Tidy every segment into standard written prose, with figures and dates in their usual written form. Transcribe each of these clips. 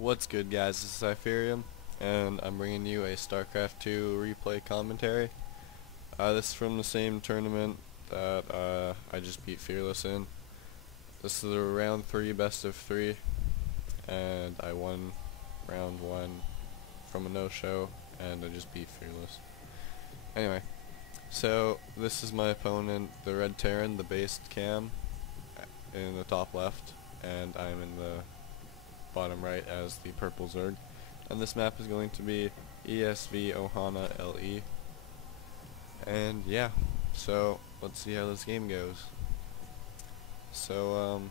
What's good, guys? This is Hyfearium, and I'm bringing you a StarCraft 2 replay commentary. This is from the same tournament that I just beat Fearless in. This is a round 3 best of 3, and I won round 1 from a no-show, and I just beat Fearless. Anyway, so this is my opponent, the Red Terran, the BO3 in the top left, and I'm in the bottom right as the purple Zerg. And this map is going to be ESV Ohana LE. And yeah, so let's see how this game goes. So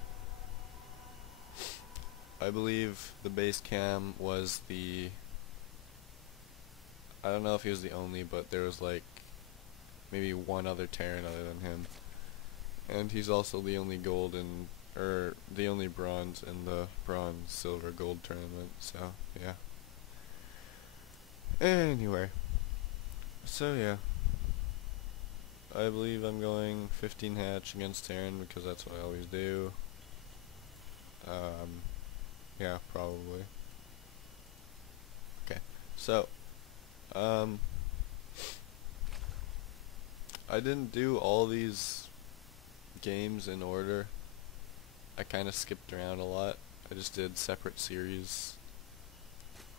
I believe the BO3 was I don't know if he was the only, but there was like maybe one other Terran other than him. And he's also the only gold or the only bronze in the bronze, silver, gold tournament, so yeah. Anyway, so yeah, I believe I'm going 15 hatch against Terran because that's what I always do. Yeah, probably. Okay, so I didn't do all these games in order. I kind of skipped around a lot. I just did separate series.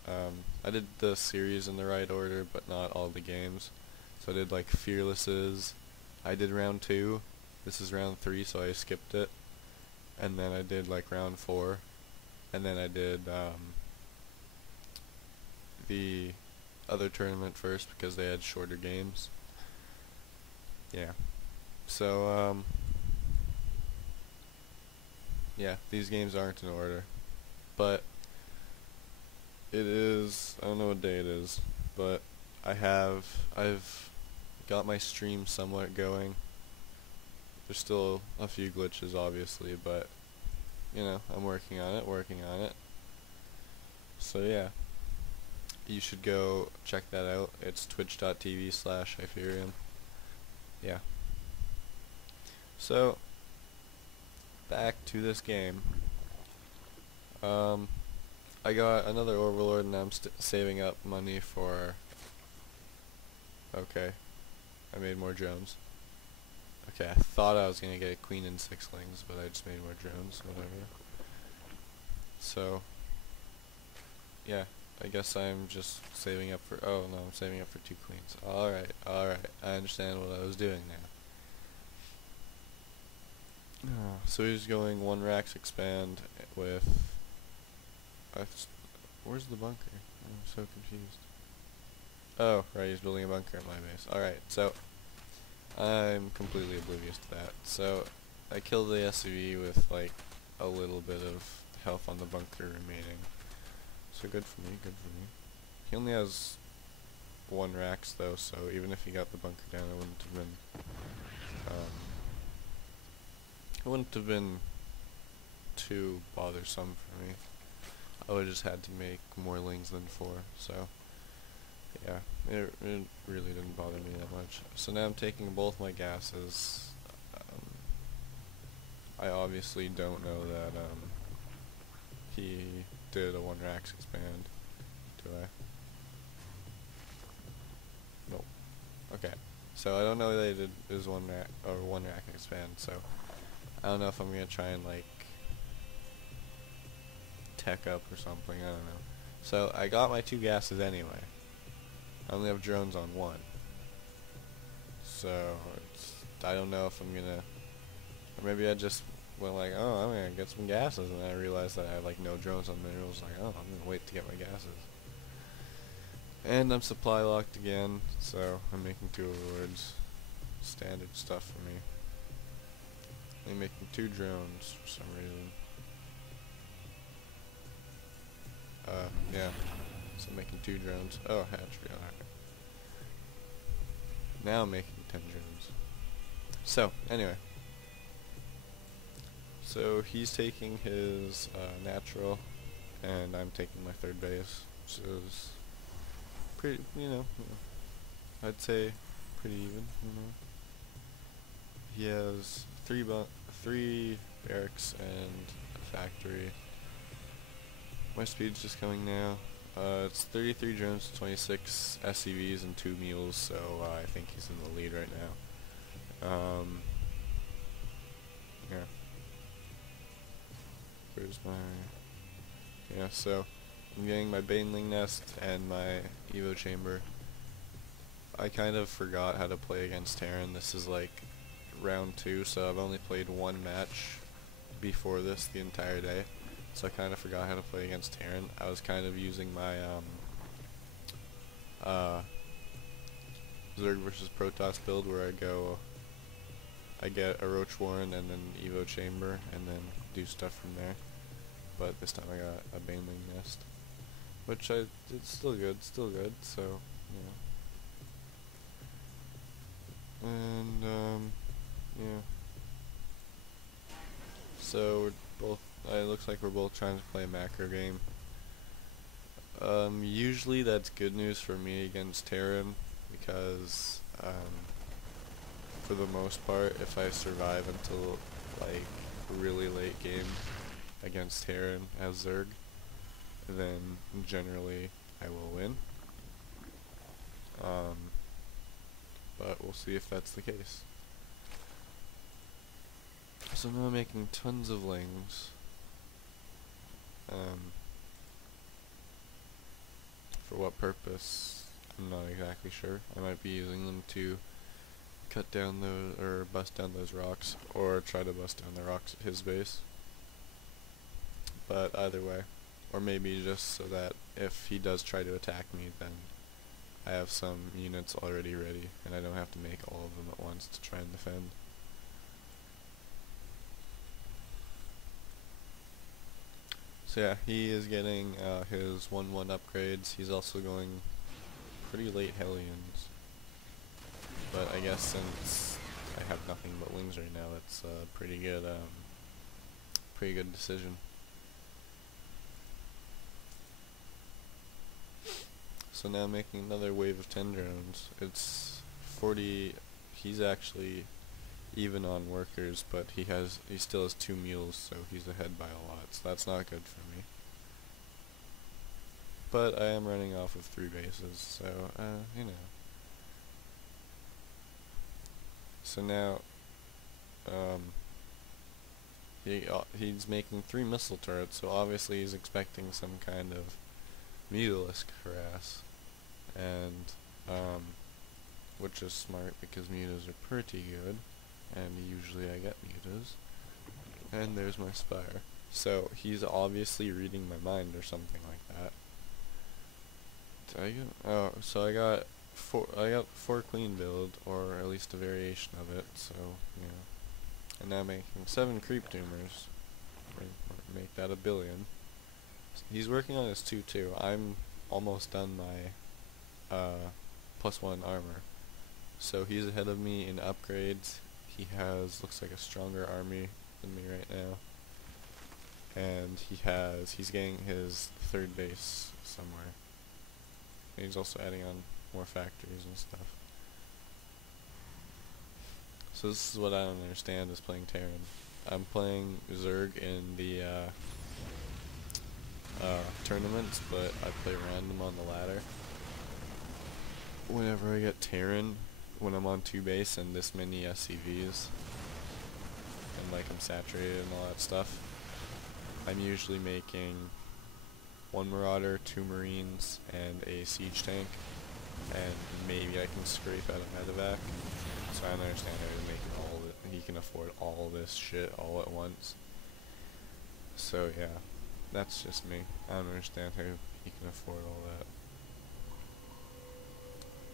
I did the series in the right order, but not all the games. So I did like Fearlesses. I did round 2. This is round 3, so I skipped it. And then I did like round 4. And then I did the other tournament first because they had shorter games. Yeah. So yeah, these games aren't in order, but it is, I don't know what day it is, but I've got my stream somewhat going. There's still a few glitches obviously, but you know, I'm working on it. So yeah, you should go check that out. It's twitch.tv/Hyfearium. Yeah. So back to this game. I got another Overlord and I'm saving up money for... Okay, I made more drones. Okay, I thought I was gonna get a Queen and Sixlings, but I just made more drones, whatever. So, yeah, I guess I'm just saving up for... Oh no, I'm saving up for 2 Queens. Alright, I understand what I was doing now. So he's going 1 Rax expand with... where's the bunker? I'm so confused. Oh, right, he's building a bunker at my base. Alright, so I'm completely oblivious to that. So I killed the SUV with like a little bit of health on the bunker remaining. So good for me, good for me. He only has 1 Rax though, so even if he got the bunker down, it wouldn't have been too bothersome for me. I would have just had to make more lings than 4, so yeah, it really didn't bother me that much. So now I'm taking both my gases. I obviously don't know that he did a 1 Rax expand, do I? Nope. Okay, so I don't know that he did his 1 Rax expand, so I don't know if I'm gonna try and like tech up or something, I don't know. So I got my 2 gases anyway. I only have drones on 1. So I don't know if I'm gonna, or maybe I just went like, oh, I'm gonna get some gases, and I realized that I have like no drones on minerals, like, oh, I'm gonna wait to get my gases. And I'm supply locked again, so I'm making 2 overlords. Standard stuff for me. I'm making 2 drones for some reason. Yeah. So I'm making 2 drones. Oh, hatchery, alright. Now I'm making 10 drones. So, anyway. So he's taking his natural, and I'm taking my 3rd base, which is pretty, I'd say pretty even, He has 3 barracks and a factory. My speed's just coming now. It's 33 drones, 26 SCVs, and 2 mules, so I think he's in the lead right now. Yeah. Where's my... Yeah, so I'm getting my Baneling Nest and my Evo Chamber. I kind of forgot how to play against Terran. This is like round 2, so I've only played one match before this the entire day. So I kind of forgot how to play against Terran. I was kind of using my Zerg versus Protoss build where I get a Roach Warren and then Evo Chamber and then do stuff from there. But this time I got a Baneling Nest, which it's still good, so yeah. And yeah. So we're both. It looks like we're both trying to play a macro game. Usually that's good news for me against Terran because for the most part, if I survive until like really late game against Terran as Zerg, then generally I will win. But we'll see if that's the case. So now I'm making tons of lings. For what purpose, I'm not exactly sure. I might be using them to cut down those, or bust down those rocks, or try to bust down the rocks at his base. But either way, or maybe just so that if he does try to attack me, then I have some units already ready, and I don't have to make all of them at once to try and defend. So yeah, he is getting his 1-1 upgrades. He's also going pretty late Hellions. But I guess since I have nothing but wings right now, that's a pretty good decision. So now I'm making another wave of 10 drones. It's 40. He's actually even on workers, but he still has 2 mules, so he's ahead by a lot. So that's not good for me. But I am running off of 3 bases, so you know. So now he's making 3 missile turrets, so obviously he's expecting some kind of Mutalisk harass, and which is smart because mutas are pretty good, and usually I get mutas. And there's my Spire. So he's obviously reading my mind or something like that. Did I get? Oh, so I got 4 clean build, or at least a variation of it. So yeah. And now making 7 creep tumors. Make that 1 billion. He's working on his 2 too. I'm almost done my +1 armor. So he's ahead of me in upgrades. He looks like a stronger army than me right now. And he's getting his 3rd base somewhere. And he's also adding on more factories and stuff. So this is what I don't understand is playing Terran. I'm playing Zerg in the tournaments, but I play random on the ladder. Whenever I get Terran, when I'm on 2 base and this many SCVs, and like I'm saturated and all that stuff, I'm usually making 1 Marauder, 2 Marines, and a siege tank, and maybe I can scrape out a medevac. So I don't understand how he's making all of it. He can afford all this shit all at once. So yeah, that's just me. I don't understand how he can afford all that.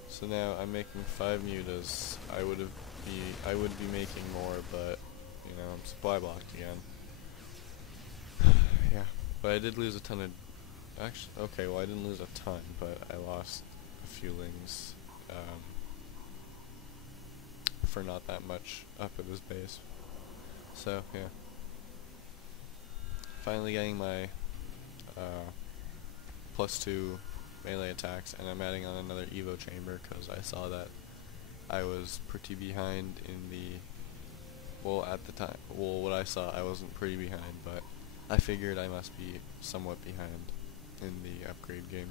So now I'm making 5 mutas. I would be making more, but you know, I'm supply blocked again. Yeah, but I did lose a ton of. Actually, okay, well I didn't lose a ton, but I lost a few lings for not that much up at his base. So yeah, finally getting my +2 melee attacks, and I'm adding on another Evo chamber because I saw that I was pretty behind in the, well at the time, well what I saw I wasn't pretty behind, but I figured I must be somewhat behind in the upgrade game.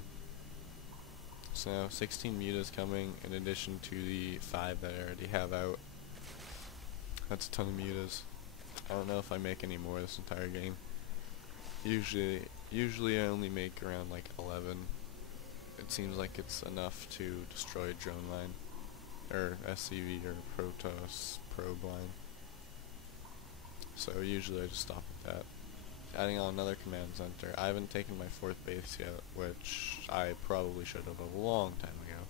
So now 16 mutas coming in addition to the 5 that I already have out. That's a ton of mutas. I don't know if I make any more this entire game. Usually I only make around like 11. It seems like it's enough to destroy drone line, or SCV, or Protoss probe line. So usually I just stop at that. Adding on another command center. I haven't taken my 4th base yet, which I probably should have a long time ago.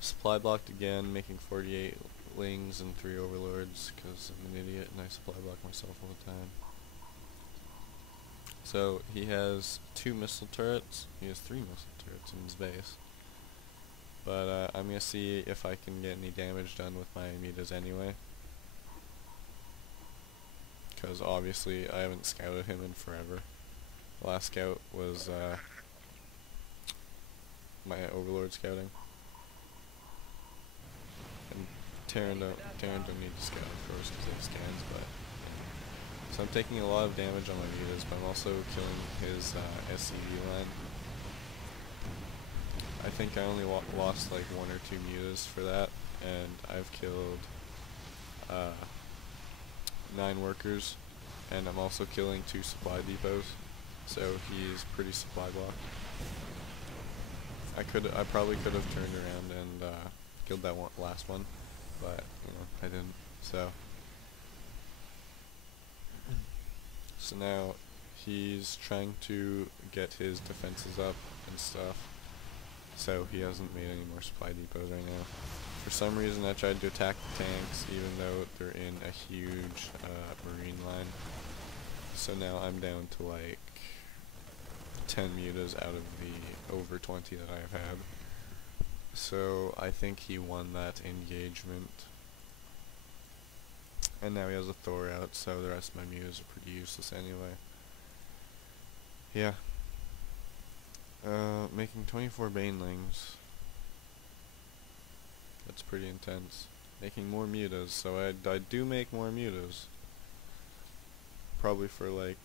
Supply blocked again, making 48 lings and 3 overlords, because I'm an idiot and I supply block myself all the time. So he has 2 missile turrets. He has 3 missile turrets in his base. But I'm going to see if I can get any damage done with my mutas anyway. Because obviously I haven't scouted him in forever. The last scout was my overlord scouting. And Terran don't need to scout, of course, because they have scans, but yeah. So I'm taking a lot of damage on my mutas, but I'm also killing his SCV line. I think I only lost like 1 or 2 mutas for that, and I've killed 9 workers, and I'm also killing 2 supply depots, so he's pretty supply blocked. I probably could have turned around and killed that last one, but you know, I didn't. So now he's trying to get his defenses up and stuff, so he hasn't made any more supply depots right now. For some reason I tried to attack the tanks even though they're in a huge marine line. So now I'm down to like 10 mutas out of the over 20 that I've had. So I think he won that engagement. And now he has a Thor out, so the rest of my mutas are pretty useless anyway. Yeah. Making 24 banelings. That's pretty intense. Making more mutas, so I do make more mutas. Probably for like,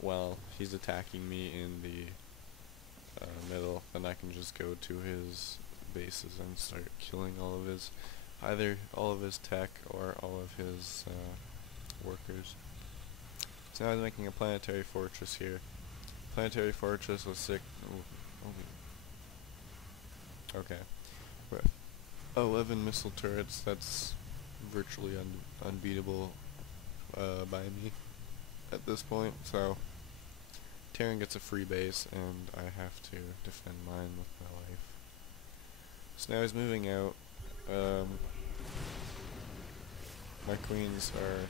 well, he's attacking me in the middle, then I can just go to his bases and start killing either all of his tech or all of his workers. So now I'm making a planetary fortress here. Planetary fortress was sick. Okay. With 11 missile turrets, that's virtually unbeatable by me at this point. So Terran gets a free base, and I have to defend mine with my life. So now he's moving out. My queens are.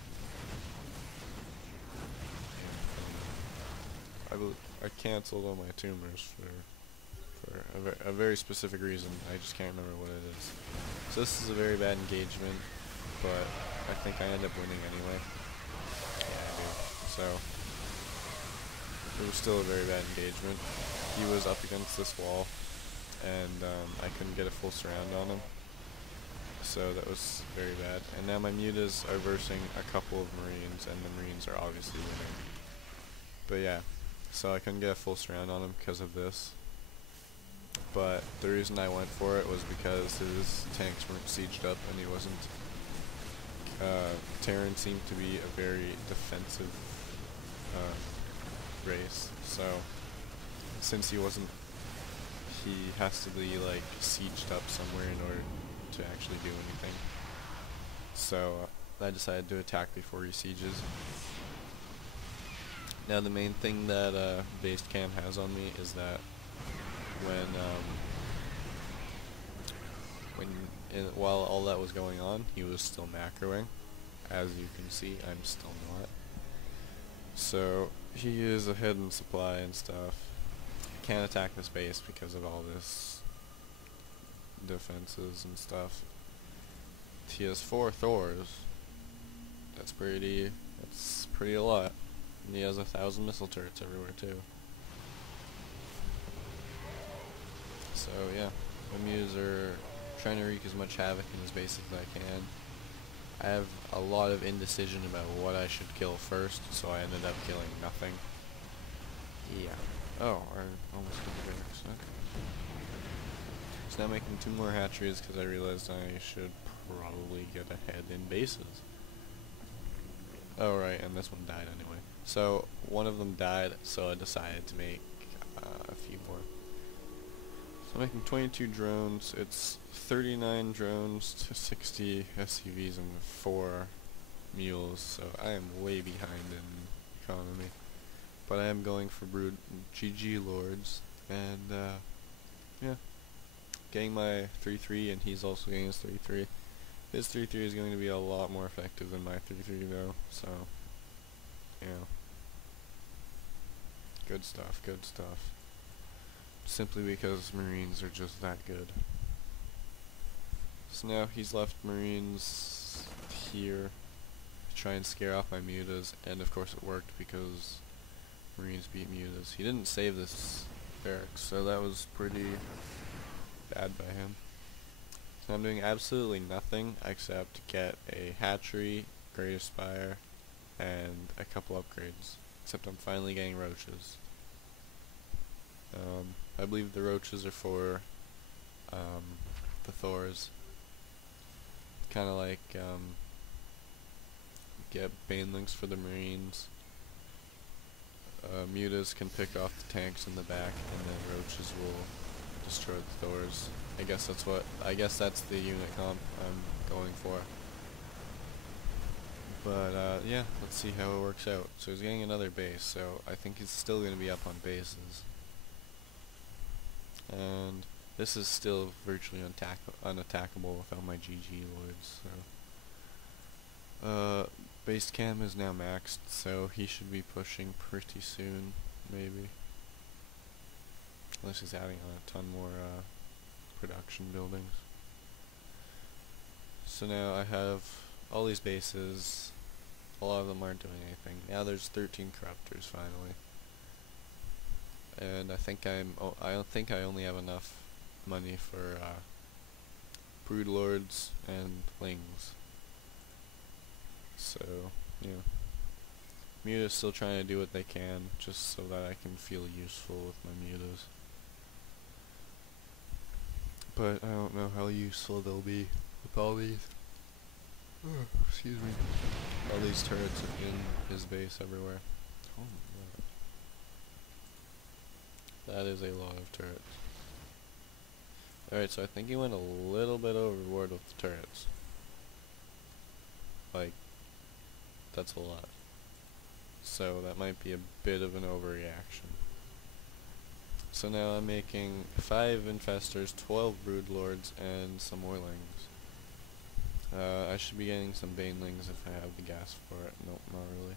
I canceled all my tumors for a very specific reason. I just can't remember what it is. So this is a very bad engagement, but I think I end up winning anyway. Yeah, I do. So it was still a very bad engagement. He was up against this wall, and I couldn't get a full surround on him. So that was very bad. And now my mutas are versing a couple of marines, and the marines are obviously winning. But yeah, so I couldn't get a full surround on him because of this. But the reason I went for it was because his tanks weren't sieged up and he wasn't. Terran seemed to be a very defensive race, so since he wasn't, he has to be like sieged up somewhere in order to actually do anything. So I decided to attack before he sieges. Now the main thing that BasedCam has on me is that while all that was going on, he was still macroing. As you can see, I'm still not. So he is ahead in supply and stuff. Can't attack this base because of all this defenses and stuff. He has 4 Thors. That's pretty a lot. And he has 1,000 missile turrets everywhere too. So yeah, my mutas are trying to wreak as much havoc in his base as I can. I have a lot of indecision about what I should kill first, so I ended up killing nothing. Yeah. Oh, I almost hit the barracks. Okay. So now making 2 more hatcheries because I realized I should probably get ahead in bases. Oh right, and this one died anyway. So one of them died, so I decided to make a few more. So I'm making 22 drones. It's 39 drones to 60 SCVs and 4 mules, so I am way behind in economy. But I am going for brood GG lords, and yeah, getting my 3-3, and he's also getting his 3-3. His 3-3 is going to be a lot more effective than my 3-3 though, so yeah. Good stuff, good stuff. Simply because Marines are just that good. So now he's left Marines here to try and scare off my mutas, and of course it worked because Marines beat mutas. He didn't save this barracks, so that was pretty bad by him. So I'm doing absolutely nothing except get a hatchery, greater spire, and a couple upgrades. Except I'm finally getting roaches. I believe the roaches are for the Thors. Kind of like get banelings for the Marines. Mutas can pick off the tanks in the back, and then roaches will destroy the Thors. I guess that's the unit comp I'm going for. But yeah, let's see how it works out. So he's getting another base, so I think he's still going to be up on bases. And this is still virtually unattackable without my GG lords. So base cam is now maxed, so he should be pushing pretty soon, maybe. Unless he's adding on a ton more production buildings. So now I have all these bases. A lot of them aren't doing anything. Now there's 13 corruptors finally. And I don't think I only have enough money for brood lords and lings. So yeah, muta's still trying to do what they can just so that I can feel useful with my mutas. But I don't know how useful they'll be with all these. Excuse me. All these turrets in his base everywhere. Oh my god. That is a lot of turrets. Alright, so I think he went a little bit overboard with the turrets. Like, that's a lot. So that might be a bit of an overreaction. So now I'm making 5 infestors, 12 broodlords, and some more lings. I should be getting some banelings if I have the gas for it. Nope, not really.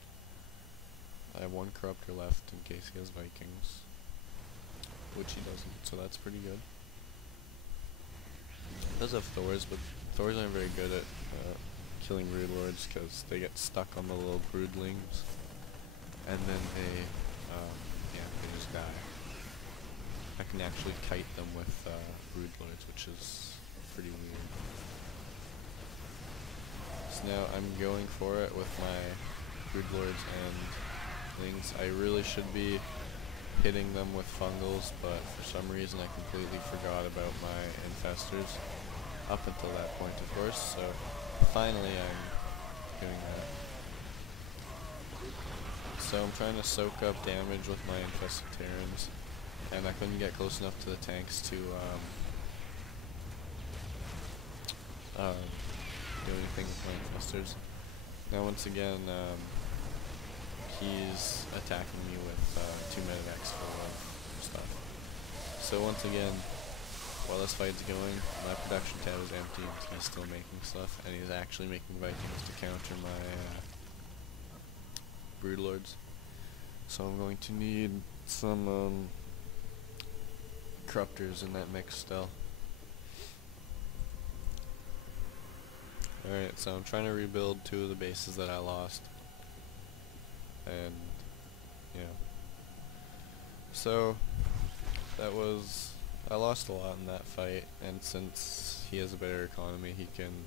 I have 1 corruptor left in case he has Vikings, which he doesn't, so that's pretty good. He does have Thors, but Thors aren't very good at killing broodlords because they get stuck on the little broodlings, and then they just die. I can actually kite them with broodlords, which is pretty weird. So now I'm going for it with my broodlords and things. I really should be hitting them with fungals, but for some reason I completely forgot about my infestors up until that point, of course. So finally I'm doing that. So I'm trying to soak up damage with my infested Terrans, and I couldn't get close enough to the tanks to do anything with my infestors. Now once again, he's attacking me with 2 medivacs full of stuff. So once again, while this fight's going, my production tab is empty and he's still making stuff, and he's actually making Vikings to counter my broodlords. So I'm going to need some corruptors in that mix still. Alright, so I'm trying to rebuild 2 of the bases that I lost. And yeah. So I lost a lot in that fight, and since he has a better economy, he can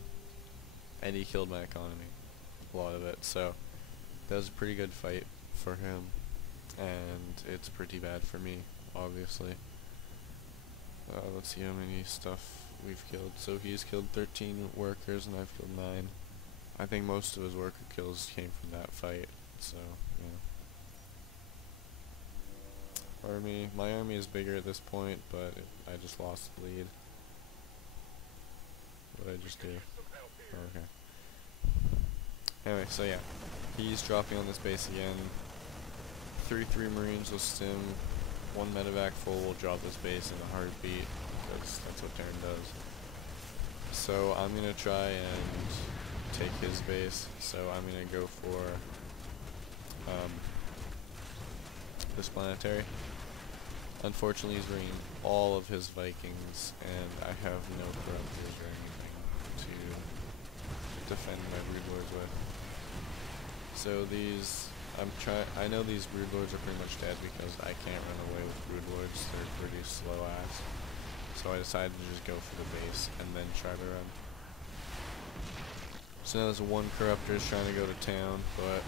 and he killed my economy, a lot of it. So that was a pretty good fight for him, and it's pretty bad for me, obviously. Let's see how many stuff we've killed. So he's killed 13 workers and I've killed 9. I think most of his worker kills came from that fight, so yeah. My army is bigger at this point, but I just lost the lead. What did I just do? Oh, okay. Anyway, so yeah, he's dropping on this base again. 3 Marines will stim. 1 medevac full will drop this base in a heartbeat, because that's what Terran does. So I'm gonna try and take his base. So I'm gonna go for this planetary. Unfortunately, he's bringing all of his Vikings, and I have no corruptors or anything to defend my broodlords with. So I know these broodlords are pretty much dead because I can't run away with broodlords. They're pretty slow ass. So I decided to just go for the base and then try to run. So now there's 1 corruptor trying to go to town, but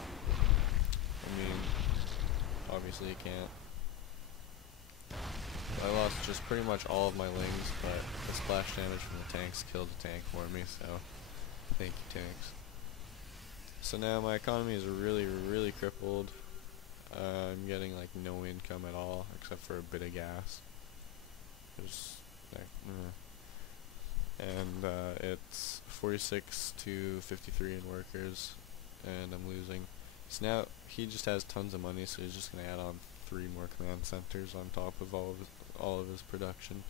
I mean, obviously he can't. I lost just pretty much all of my lings, but the splash damage from the tanks killed the tank for me, so thank you, tanks. So now my economy is really crippled. I'm getting like no income at all, except for a bit of gas. And it's 46 to 53 in workers, and I'm losing. So now he just has tons of money, so he's just gonna add on 3 more command centers on top of all of his production.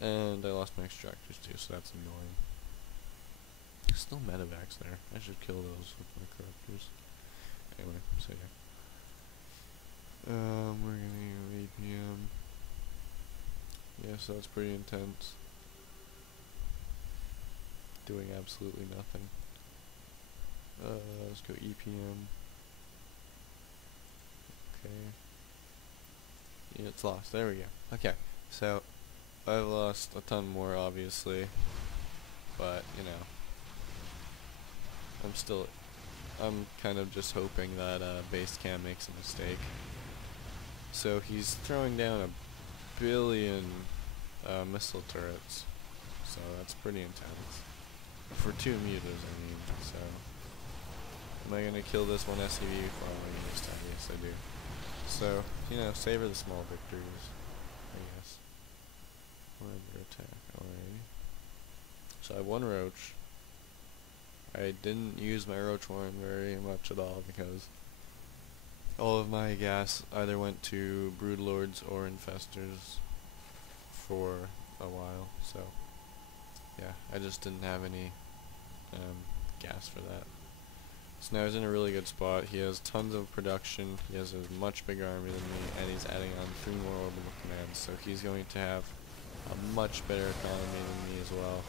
And I lost my extractors too, so that's annoying. Still medevacs there. I should kill those with my corruptors. Anyway, so yeah. We're gonna go 8 PM. Yeah, so that's pretty intense. Doing absolutely nothing. Let's go EPM. Okay. Yeah, it's lost. There we go. Okay, so I've lost a ton more, obviously, but you know, I'm kind of just hoping that BaseCam makes a mistake. So he's throwing down 1,000,000,000 missile turrets, so that's pretty intense. For 2 mutas, I mean, so. Am I gonna kill this 1 SCV before I'm winning this time? Yes, I do. So, you know, savor the small victories, I guess. Whatever attack, alrighty. So I have 1 roach. I didn't use my roach horn very much at all because all of my gas either went to broodlords or infestors for a while, so yeah, I just didn't have any gas for that. So now he's in a really good spot. He has tons of production, he has a much bigger army than me, and he's adding on 3 more orbital commands, so he's going to have a much better economy than me as well.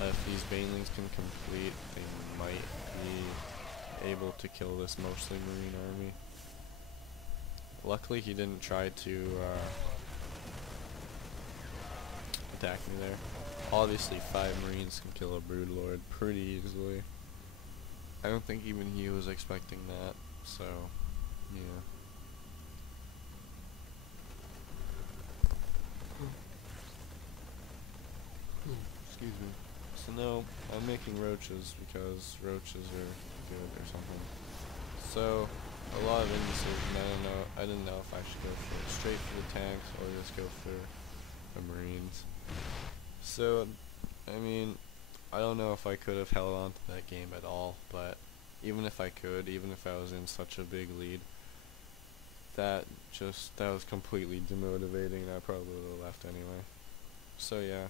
If these banelings can complete, they might be able to kill this mostly marine army. Luckily he didn't try to attack me there. Obviously 5 marines can kill a broodlord pretty easily. I don't think even he was expecting that, so yeah. Excuse me. So no, I'm making roaches because roaches are good or something. So a lot of indecision. I didn't know if I should go for straight for the tanks or just go for the marines. So I mean, I don't know if I could have held on to that game at all, but even if I could, even if I was in such a big lead, that was completely demotivating, and I probably would have left anyway. So yeah,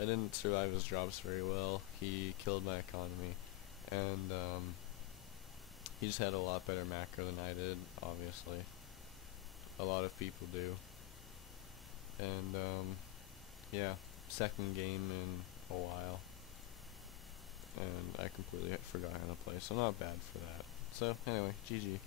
I didn't survive his drops very well. He killed my economy, and he just had a lot better macro than I did, obviously. A lot of people do. And yeah, 2nd game in a while, and I completely forgot how to play, so not bad for that. So anyway, GG.